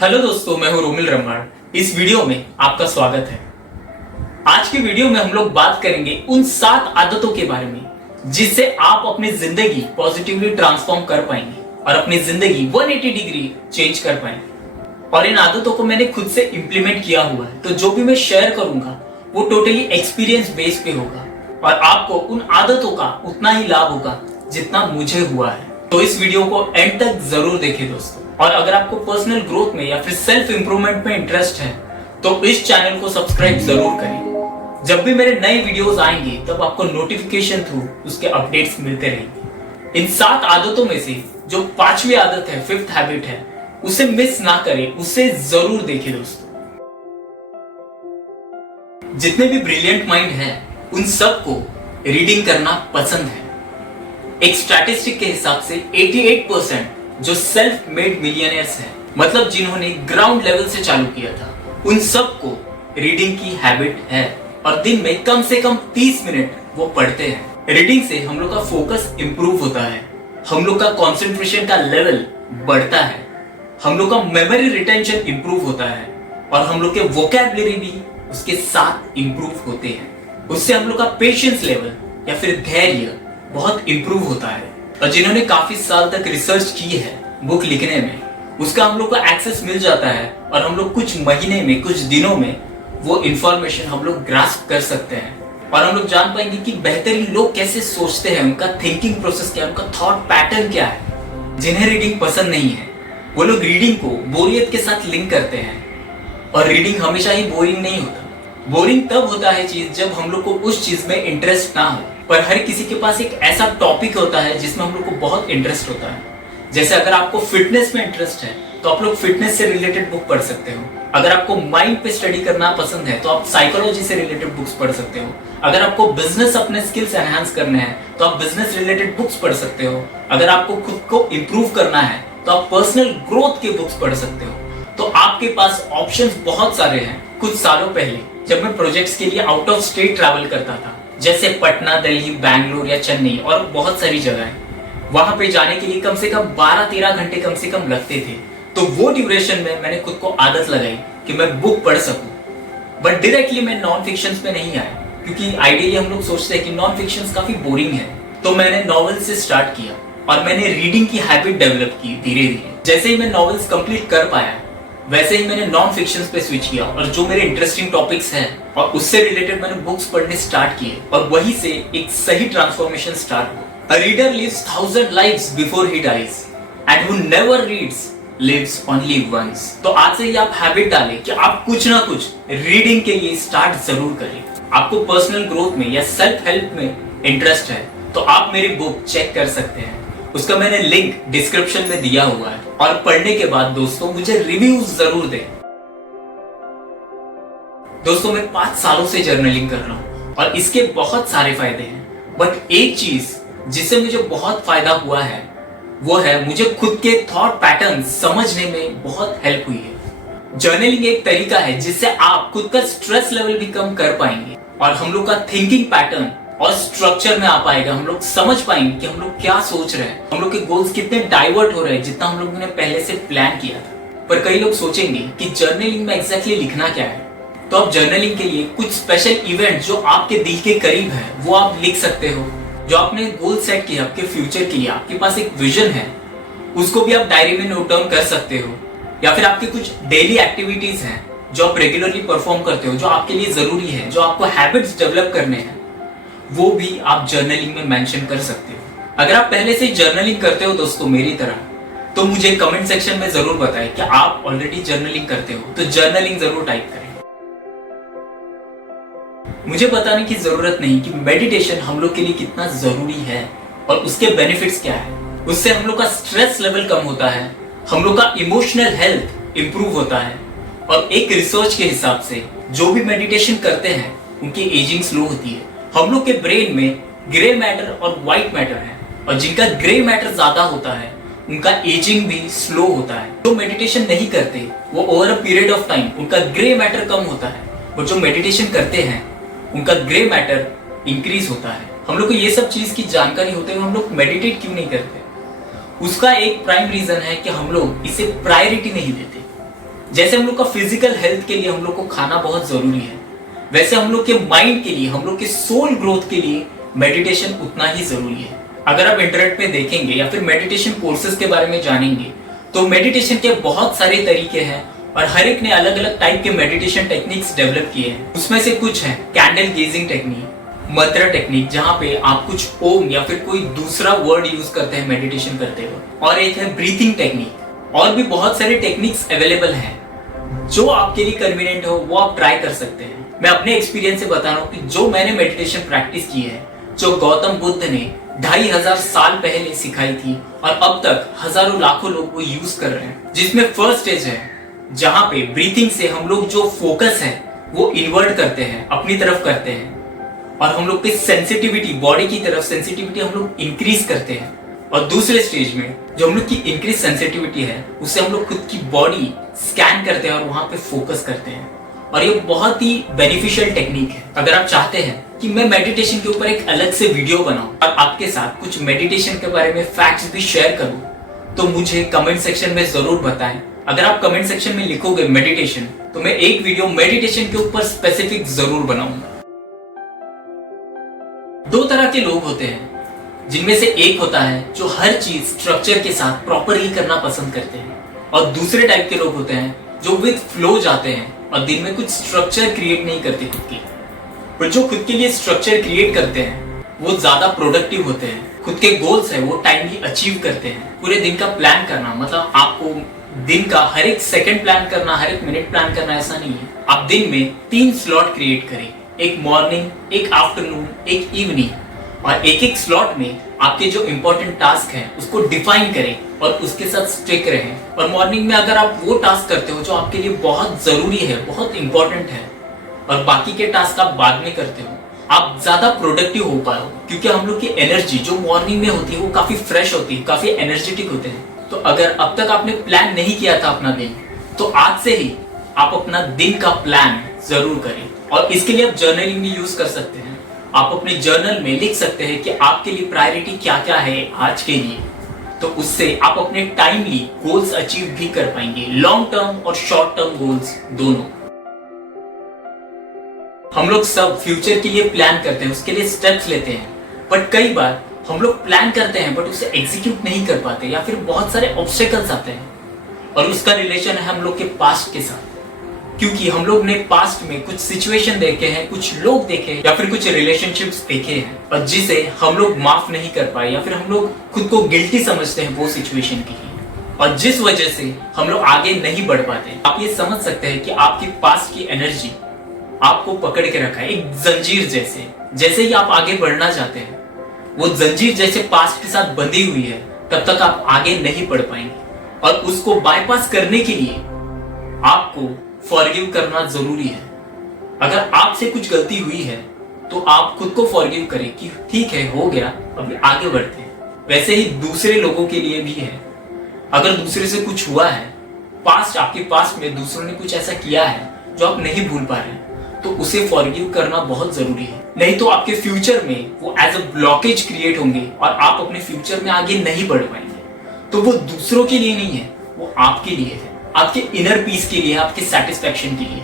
Hello दोस्तों, मैं हूं रोमिल रम्माड़। इस वीडियो में आपका स्वागत है। आज की वीडियो में हम लोग बात करेंगे उन 7 आदतों के बारे में जिससे आप अपनी जिंदगी पॉजिटिवली ट्रांसफॉर्म कर पाएंगे और अपनी जिंदगी 180 डिग्री चेंज कर पाएंगे। और इन आदतों को मैंने खुद से इंप्लीमेंट किया हुआ है, तो जो भी मैं शेयर करूंगा वो टोटली एक्सपीरियंस बेस पे होगा और आपको उन आदतों का उतना ही लाभ होगा जितना मुझे हुआ है। तो इस वीडियो को एंड तक जरूर देखें दोस्तों। और अगर आपको पर्सनल ग्रोथ में या फिर सेल्फ इंप्रूवमेंट में इंटरेस्ट है तो इस चैनल को सब्सक्राइब जरूर करें। जब भी मेरे नए वीडियोस आएंगे तब आपको नोटिफिकेशन थ्रू उसके अपडेट्स मिलते रहेंगे। इन 7 आदतों में से जो 5वीं आदत है, 5th हैबिट है, उसे मिस ना करें, उसे जरूर देखें दोस्तों। जितने भी ब्रिलियंट माइंड है उन सबको रीडिंग करना पसंद है। एक स्टैटिस्टिक के हिसाब से 88% जो सेल्फ मेड मिलियनियर्स हैं, मतलब जिन्होंने ग्राउंड लेवल से चालू किया था, उन सबको रीडिंग की हैबिट है और दिन में कम से कम 30 मिनट वो पढ़ते हैं। रीडिंग से हम लोग का फोकस इंप्रूव होता है, हम लोग का कंसंट्रेशन का लेवल बढ़ता है, हम लोग का मेमोरी रिटेंशन इंप्रूव होता है और हम लोग के वोकैबुलरी भी उसके साथ इंप्रूव होते हैं। उससे हम लोग का पेशेंस लेवल या फिर धैर्य बहुत इंप्रूव होता है। और जिन्होंने काफी साल तक रिसर्च की है बुक लिखने में, उसका हम लोग को एक्सेस मिल जाता है और हम लोग कुछ महीने में, कुछ दिनों में वो इंफॉर्मेशन हम लोग ग्रास्प कर सकते हैं और हम लोग जान पाएंगे कि बेहतरीन लोग कैसे सोचते हैं, उनका थिंकिंग प्रोसेस क्या है, उनका थॉट पैटर्न क्या है। जिन्हें रीडिंग पसंद नहीं है वो लोग रीडिंग को बोरियत के साथ लिंक करते हैं और रीडिंग हमेशा ही बोरिंग नहीं होता। बोरिंग तब होता है चीज जब हम लोग को उस चीज में इंटरेस्ट ना हो। पर हर किसी के पास एक ऐसा टॉपिक होता है जिसमें हम लोग को बहुत इंटरेस्ट होता है। जैसे अगर आपको फिटनेस में इंटरेस्ट है तो आप लोग फिटनेस से रिलेटेड बुक पढ़ सकते हो। अगर आपको माइंड पे स्टडी करना पसंद है तो आप साइकोलॉजी से रिलेटेड बुक्स पढ़ सकते हो। अगर आपको बिजनेस अपने स्किल्स एनहांस करने हैं तो आप बिजनेस रिलेटेड बुक्स पढ़ सकते हो। अगर आपको खुद को इंप्रूव करना है तो आप पर्सनल ग्रोथ के बुक्स पढ़ सकते हो। तो आपके पास ऑप्शंस बहुत सारे हैं। कुछ सालों पहले जब मैं प्रोजेक्ट्स के लिए आउट ऑफ स्टेट ट्रैवल करता था, जैसे पटना, दिल्ली, बैंगलोर या चेन्नई और बहुत सारी जगह, वहां पे जाने के लिए कम से कम 12-13 घंटे कम से कम लगते थे। तो वो ड्यूरेशन में मैंने खुद को आदत लगाई कि मैं बुक पढ़ सकूं। बट डायरेक्टली मैं नॉन फिक्शन पे नहीं आया, क्योंकि आइडियली हम लोग सोचते हैं कि नॉन फिक्शन काफी बोरिंग है। तो मैंने नॉवेल से स्टार्ट किया और मैंने रीडिंग की हैबिट डेवलप की धीरे धीरे। जैसे ही मैं नॉवेल्स कंप्लीट कर पाया वैसे ही मैंने नॉन फिक्शन पे स्विच किया और जो मेरे इंटरेस्टिंग टॉपिक्स हैं और उससे रिलेटेड मैंने बुक्स पढ़ने स्टार्ट किए और वहीं से एक सही ट्रांसफॉर्मेशन स्टार्ट हुआ। A reader lives 1000 lives before he dies and who never reads lives only once। तो आज से ही आप हैबिट डालें कि आप कुछ ना कुछ रीडिंग के लिए स्टार्ट जरूर करें। आपको पर्सनल ग्रोथ में या सेल्फ हेल्प में इंटरेस्ट है तो आप मेरी बुक चेक कर सकते हैं, उसका मैंने लिंक डिस्क्रिप्शन में दिया हुआ है। और पढ़ने के बाद दोस्तों मुझे रिव्यूज जरूर दें। दोस्तों मैं 5 सालों से जर्नलिंग कर रहा हूं और इसके बहुत सारे फायदे हैं। बट एक चीज जिससे मुझे बहुत फायदा हुआ है वो है मुझे खुद के थॉट पैटर्न समझने में बहुत हेल्प हुई है। जर्नलिंग एक तरीका है जिससे आप खुद का स्ट्रेस लेवल भी कम कर पाएंगे और हम लोग का थिंकिंग पैटर्न और स्ट्रक्चर में आ पाएगा। हम लोग समझ पाएंगे कि हम लोग क्या सोच रहे हैं, हम लोग के गोल्स कितने डाइवर्ट हो रहे हैं जितना हम लोगों ने पहले से प्लान किया था। पर कई लोग सोचेंगे कि जर्नलिंग में एग्जैक्टली लिखना क्या है। तो आप जर्नलिंग के लिए कुछ स्पेशल इवेंट जो आपके दिल के करीब है वो आप लिख सकते हो। जो आपने गोल सेट किया आपके फ्यूचर के लिए, आपके पास एक विजन है, उसको भी आप डायरी में नोट डाउन कर सकते हो। या फिर आपके कुछ डेली एक्टिविटीज हैं जो आप रेगुलरली परफॉर्म करते हो, जो आपके लिए जरूरी है, जो आपको हैबिट्स डेवलप करने हैं, वो भी आप जर्नलिंग में मेंशन कर सकते हो। अगर आप पहले से जर्नलिंग करते हो दोस्तों मेरी तरह, तो मुझे कमेंट सेक्शन में जरूर बताएं कि आप ऑलरेडी जर्नलिंग करते हो। तो जर्नलिंग जरूर टाइप करें। मुझे बताने की जरूरत नहीं कि मेडिटेशन हम लोग के लिए कितना जरूरी है और उसके बेनिफिट्स क्या है। उससे हम लोग का स्ट्रेस लेवल कम होता है, हम लोग का इमोशनल हेल्थ इंप्रूव होता है और एक रिसर्च के हिसाब से जो भी मेडिटेशन करते हैं उनकी एजिंग स्लो होती है। हम लोग के ब्रेन में ग्रे मैटर और व्हाइट मैटर है और जिनका ग्रे मैटर ज्यादा होता है उनका एजिंग भी स्लो होता है। जो मेडिटेशन नहीं करते वो over a period of time उनका ग्रे मैटर कम होता है, और जो मेडिटेशन करते हैं उनका ग्रे मैटर इंक्रीज होता है। हम लोग को ये सब चीज की जानकारी होते हुए हम लोग मेडिटेट क्यों नहीं करते? उसका एक प्राइम रीजन है कि हम लोग इसे प्रायोरिटी नहीं देते। जैसे हम लोग का फिजिकल हेल्थ के लिए हम लोग को खाना बहुत जरूरी है, वैसे हम लोग के माइंड के लिए, हम लोग के सोल ग्रोथ के लिए मेडिटेशन उतना ही जरूरी है। अगर आप इंटरनेट पे देखेंगे या फिर मेडिटेशन कोर्सेज के बारे में जानेंगे तो मेडिटेशन के बहुत सारे तरीके हैं और हर एक ने अलग अलग टाइप के मेडिटेशन टेक्निक्स डेवलप किए हैं। उसमें से कुछ है कैंडल गेजिंग टेक्निक, मंत्र टेक्निक जहां पे आप कुछ ओम या फिर कोई दूसरा वर्ड यूज करते हैं मेडिटेशन करते हुए, और एक है ब्रीथिंग टेक्निक। और भी बहुत सारे टेक्निक्स अवेलेबल हैं, जो आपके लिए कन्वीनियंट हो वो आप ट्राई कर सकते हैं। मैं अपने एक्सपीरियंस से बता रहा हूँ कि जो मैंने मेडिटेशन प्रैक्टिस की है, जो गौतम बुद्ध ने 2500 साल पहले सिखाई थी और अब तक हजारों लाखों लोग वो यूज कर रहे हैं। जिसमें फर्स्ट स्टेज है जहां पे ब्रीथिंग से हम लोग जो फोकस है वो इन्वर्ट करते हैं, अपनी तरफ करते हैं, और हम लोग की सेंसिटिविटी, बॉडी की तरफ सेंसिटिविटी हम लोग इंक्रीज करते हैं। और दूसरे स्टेज में जो हम लोग की इंक्रीज सेंसिटिविटी है उससे हम लोग खुद की बॉडी स्कैन करते हैं और वहां पे फोकस करते हैं। और ये बहुत ही बेनिफिशियल टेक्निक है। अगर आप चाहते हैं कि मैं मेडिटेशन के ऊपर एक अलग से वीडियो बनाऊं और आपके साथ कुछ मेडिटेशन के बारे में फैक्ट्स भी शेयर करूं, तो मुझे कमेंट सेक्शन में जरूर बताएं। अगर आप कमेंट सेक्शन में लिखोगे मेडिटेशन, तो मैं एक वीडियो मेडिटेशन के ऊपर स्पेसिफिक जरूर बनाऊंगा। दो तरह के लोग होते हैं, जिनमें से एक होता है जो हर चीज स्ट्रक्चर के साथ प्रॉपरली करना पसंद करते हैं, और दूसरे टाइप के लोग होते हैं जो विद फ्लो जाते हैं और दिन में कुछ स्ट्रक्चर क्रिएट नहीं करते खुद की। पर जो खुद के लिए स्ट्रक्चर क्रिएट करते हैं वो ज्यादा प्रोडक्टिव होते हैं, खुद के गोल्स है वो टाइमली अचीव करते हैं। पूरे दिन का प्लान करना मतलब आपको दिन का हर एक सेकंड प्लान करना, हर एक मिनट प्लान करना, ऐसा नहीं है। आप दिन में 3 स्लॉट क्रिएट करें, एक मॉर्निंग, एक आफ्टरनून, एक इवनिंग, और एक एक स्लॉट में आपके जो इंपॉर्टेंट टास्क है उसको डिफाइन करें और उसके साथ स्टिक रहें। और मॉर्निंग में अगर आप वो टास्क करते हो जो आपके लिए बहुत जरूरी है, बहुत इंपॉर्टेंट है, और बाकी के टास्क आप बाद में करते हो, आप ज्यादा प्रोडक्टिव हो पाओ। क्योंकि हम लोग की एनर्जी जो मॉर्निंग में होती है वो काफी फ्रेश होती है, काफी एनर्जेटिक होते हैं। तो अगर अब तक आपने प्लान नहीं किया था अपना दिन, तो आज से ही आप अपना दिन का प्लान जरूर करें। और इसके लिए आप जर्नलिंग भी यूज कर सकते हैं। आप अपने जर्नल में लिख सकते हैं कि आपके लिए प्रायोरिटी क्या क्या है आज के लिए, तो उससे आप अपने टाइमली गोल्स अचीव भी कर पाएंगे, लॉन्ग टर्म और शॉर्ट टर्म गोल्स दोनों। हम लोग सब फ्यूचर के लिए प्लान करते हैं, उसके लिए स्टेप्स लेते हैं, बट कई बार हम लोग प्लान करते हैं बट उसे एग्जीक्यूट नहीं कर पाते, या फिर बहुत सारे ऑब्स्टेकल्स आते हैं। और उसका रिलेशन है हम लोग के पास्ट के साथ, क्योंकि हम लोग ने पास्ट में कुछ सिचुएशन देखे हैं, कुछ लोग देखे हैं, या फिर कुछ रिलेशनशिप्स देखे हैं, और जिसे हम लोग माफ नहीं कर पाए, या फिर हम लोग खुद को गिल्टी समझते हैं वो सिचुएशन के लिए, और जिस वजह से हम लोग आगे नहीं बढ़ पाते। आप ये समझ सकते हैं कि आपकी पास्ट की एनर्जी आपको पकड़ के रखा है एक जंजीर जैसे। जैसे ही आप आगे बढ़ना चाहते हैं, वो जंजीर जैसे पास्ट के साथ बंधी हुई है, तब तक आप आगे नहीं बढ़ पाएंगे। और उसको बाईपास करने के लिए आपको फॉरगिव करना जरूरी है। अगर आपसे कुछ गलती हुई है तो आप खुद को फॉरगिव करें कि ठीक है, हो गया, अभी आगे बढ़ते हैं। वैसे ही दूसरे लोगों के लिए भी है। अगर दूसरे से कुछ हुआ है, पास्ट, आपके पास्ट में दूसरों ने कुछ ऐसा किया है जो आप नहीं भूल पा रहे, तो उसे फॉरगिव करना बहुत जरूरी है। नहीं तो आपके फ्यूचर में वो एज अ ब्लॉकेज क्रिएट होंगे और आप अपने फ्यूचर में आगे नहीं बढ़ पाएंगे। तो वो दूसरों के लिए नहीं है, वो आपके लिए है, आपके इनर पीस के लिए, आपके सेटिस्फैक्शन के लिए।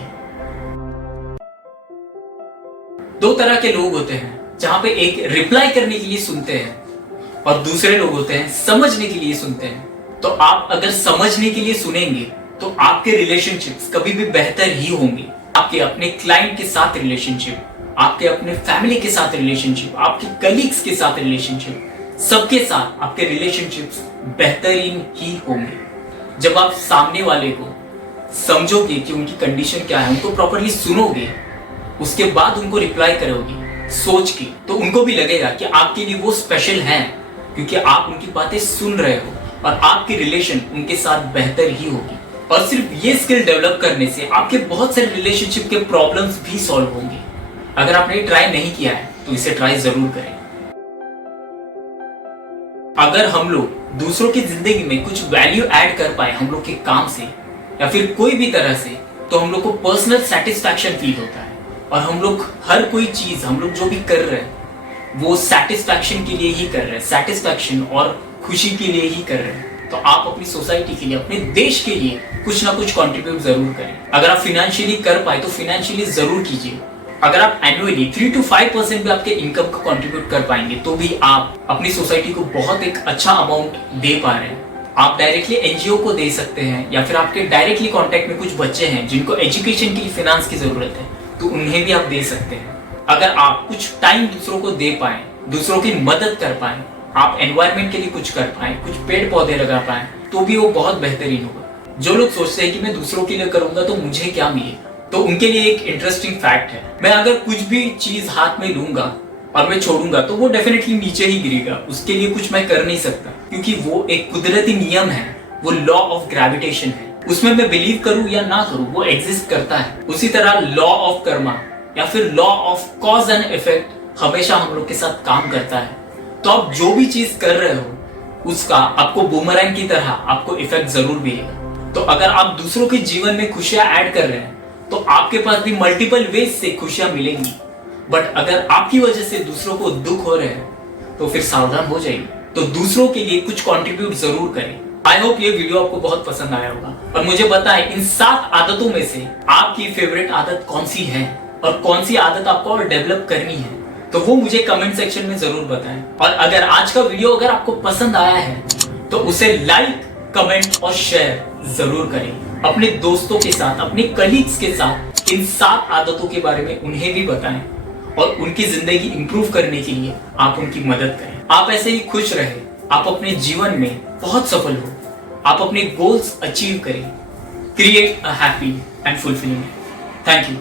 दो तरह के लोग होते हैं, जहां पे एक रिप्लाई करने के लिए सुनते हैं और दूसरे लोग होते हैं समझने के लिए सुनते हैं। तो आप अगर समझने के लिए सुनेंगे तो आपके रिलेशनशिप्स कभी भी बेहतर ही होंगे। आपके अपने क्लाइंट के साथ रिलेशनशिप, आपके अपने फैमिली के साथ रिलेशनशिप, आपके कलीग्स के साथ रिलेशनशिप, सबके साथ आपके रिलेशनशिप्स बेहतरीन ही होंगे। जब आप सामने वाले को समझोगे कि उनकी कंडीशन क्या है, उनको प्रॉपर्ली सुनोगे, उसके बाद उनको रिप्लाई करोगे सोच के, तो उनको भी लगेगा कि आपके लिए वो स्पेशल हैं, क्योंकि आप उनकी बातें सुन रहे हो और आपकी रिलेशन उनके साथ बेहतर ही होगी। और सिर्फ ये स्किल डेवलप करने से आपके बहुत सारे रिलेशनशिप के प्रॉब्लम्स भी सॉल्व होंगे। अगर आपने ट्राई नहीं किया है तो इसे ट्राई जरूर करें। अगर हम लोग दूसरों की जिंदगी में कुछ वैल्यू ऐड कर पाए हम लोग के काम से या फिर कोई भी तरह से, तो हम लोग को पर्सनल सेटिस्फैक्शन फील होता है। और हम लोग हर कोई चीज हम लोग जो भी कर रहे हैं वो सेटिस्फैक्शन के लिए ही कर रहे हैं, सेटिस्फैक्शन और खुशी के लिए ही कर रहे हैं। तो आप अपनी सोसाइटी के लिए, अपने देश के लिए कुछ ना कुछ कंट्रीब्यूट जरूर करें। अगर आप फाइनेंशियली कर पाए तो फाइनेंशियली जरूर कीजिए। अगर आप एनुअली 3 to 5% भी आपके इनकम को कंट्रीब्यूट कर पाएंगे तो भी आप अपनी सोसाइटी को बहुत एक अच्छा अमाउंट दे पा रहे हैं। आप डायरेक्टली एनजीओ को दे सकते हैं, या फिर आपके डायरेक्टली कांटेक्ट में कुछ बच्चे हैं जिनको एजुकेशन के लिए फाइनेंस की जरूरत है, तो उन्हें भी आप दे सकते हैं। अगर आप कुछ टाइम दूसरों को दे पाए, दूसरों की मदद कर पाए, आप एनवायरमेंट के लिए कुछ कर पाए, कुछ पेड़ पौधे लगा पाए, तो भी वो बहुत बेहतरीन होगा। जो लोग सोचते हैं कि मैं दूसरों के लिए करूंगा तो मुझे क्या मिलेगा, तो उनके लिए एक इंटरेस्टिंग फैक्ट है, मैं अगर कुछ भी चीज हाथ में लूंगा और मैं छोड़ूंगा तो वो डेफिनेटली नीचे ही गिरेगा। उसके लिए कुछ मैं कर नहीं सकता, क्योंकि वो एक कुदरती नियम है, वो लॉ ऑफ ग्रेविटेशन है। उसमें मैं बिलीव करूं या ना करूं, वो एग्जिस्ट करता है। उसी तरह लॉ ऑफ कर्मा या फिर law of cause and effect हमेशा हम लोग के साथ काम करता है। तो आप जो भी चीज कर रहे हो उसका आपको बूमरैंग की तरह आपको इफेक्ट जरूर मिलेगा। तो अगर आप दूसरों के जीवन में खुशियां ऐड कर रहे हैं तो आपके पास भी मल्टीपल वेज से खुशियां मिलेंगी। बट अगर आपकी वजह से दूसरों को दुख हो रहे हैं तो फिर सावधान हो जाइए। तो दूसरों के लिए कुछ कंट्रीब्यूट जरूर करें। आई होप ये वीडियो आपको बहुत पसंद आया होगा और मुझे बताएं इन 7 आदतों में से आपकी फेवरेट आदत कौन सी है और कौन सी आदत आपको और डेवलप करनी है, तो वो मुझे कमेंट सेक्शन में जरूर बताएं। और अगर आज का वीडियो अगर आपको पसंद आया है तो उसे लाइक, कमेंट और शेयर जरूर करें। अपने दोस्तों के साथ, अपने कलीग्स के साथ इन 7 आदतों के बारे में उन्हें भी बताएं और उनकी जिंदगी इंप्रूव करने के लिए आप उनकी मदद करें। आप ऐसे ही खुश रहे, आप अपने जीवन में बहुत सफल हो, आप अपने गोल्स अचीव करें। Create a happy and fulfilling. Thank you.